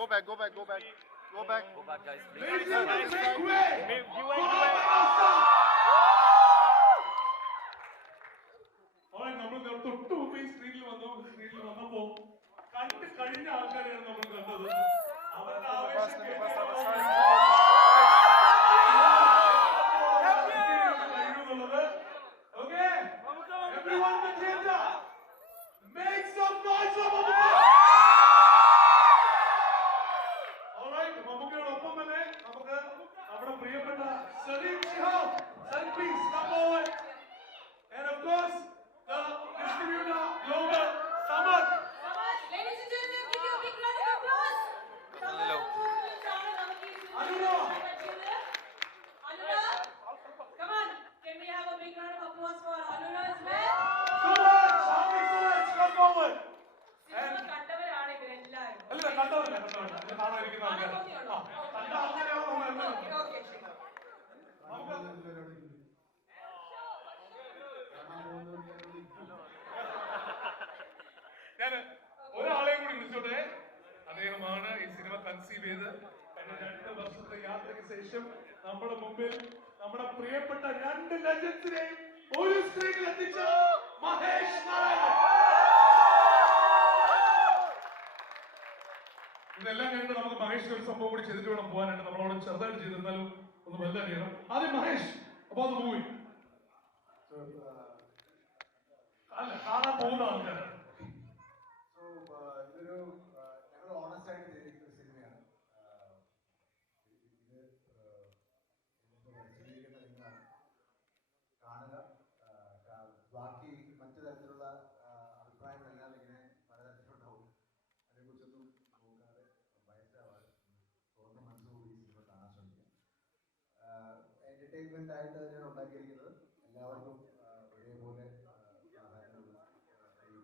Go back, go back, go back. Go back. Go back, guys, please. Ladies and gentlemen, make way. Alright, നമ്മൾ തൊട്ട് മുമ്പ് ഈ സ്ക്രീനിൽ വന്നപ്പോ കണ്ട് കഴിഞ്ഞ ആൾക്കാരെയാണ് നമ്മൾ കണ്ടത്. അവരുടെ ആവേശം കഴിയുന്നുള്ളത്. Okay? Everyone in the theater, make some noise for Mammootty. Alright, മമ്മൂക്കയോടൊപ്പം തന്നെ നമുക്ക് നമ്മുടെ പ്രിയപ്പെട്ട Salim Shihab, Salim please come forward. And of course, the distributor global Samad. Ladies and gentlemen, give you a big round of applause. Hello. Anura, come on. Can we have a big round of applause for Anura as well? Suraj, come forward. Cinema കണ്ടവരാണ് ഇവരെല്ലാവരും. അല്ല കണ്ടവരല്ല ഇത് കാണാതിരിക്കുന്ന ആൾക്കാർ. കണ്ട ആൾക്കാരെയാണോ നമ്മൾ എല്ലാം? Okay, ശരി. ഞാൻ ഒരാളെയും കൂടി വിളിച്ചോട്ടെ. അദ്ദേഹമാണ് ഈ സിനിമ കൺസീവ് ചെയ്ത് കഴിഞ്ഞ 2 വർഷത്തെ യാത്രയ്ക്ക് ശേഷം നമ്മുടെ മുമ്പിൽ നമ്മുടെ പ്രിയപ്പെട്ട 2 ലെജൻസിനെയും ഒരു സ്ക്രീനിൽ എത്തിച്ച മഹേഷ് നാരായണൻ. ഇതെല്ലാം കഴിഞ്ഞിട്ട് നമുക്ക് മഹേഷ് ഒരു സംഭവം കൂടി ചെയ്തിട്ട് വേണം പോകാനായിട്ട്. നമ്മളവിടെ ചെറുതായിട്ട് ചെയ്തിരുന്നാലും ഒന്ന് വലുതായിട്ട് ചെയ്യണം. ആദ്യം മഹേഷ്, അപ്പൊ അത് മൂവി അല്ല കാണാൻ പോകുന്ന ആൾക്കാരാണ്. ഇതൊരു ഞങ്ങൾ ഓണസ്റ്റ് ആയിട്ട് ചെയ്തിരിക്കുന്ന ഒരു സിനിമയാണ്. ഇത് പരിശീലിക്കേണ്ട നിങ്ങളാണ് കാണുക. ബാക്കി മറ്റു തരത്തിലുള്ള അഭിപ്രായങ്ങളെല്ലാം ഇങ്ങനെ പലതരത്തിലുണ്ടാവും. അതിനെക്കുറിച്ചൊന്നും നോക്കാതെ വയസ്സാവാതെ തുറന്ന മനസ്സോടുകൂടി ഈ സിനിമ കാണാൻ ശ്രമിക്കാം. എന്റർടൈൻമെന്റ് ആയിട്ട് തന്നെയാണ് ഉണ്ടാക്കിയിരിക്കുന്നത്. എല്ലാവർക്കും ഒരേപോലെ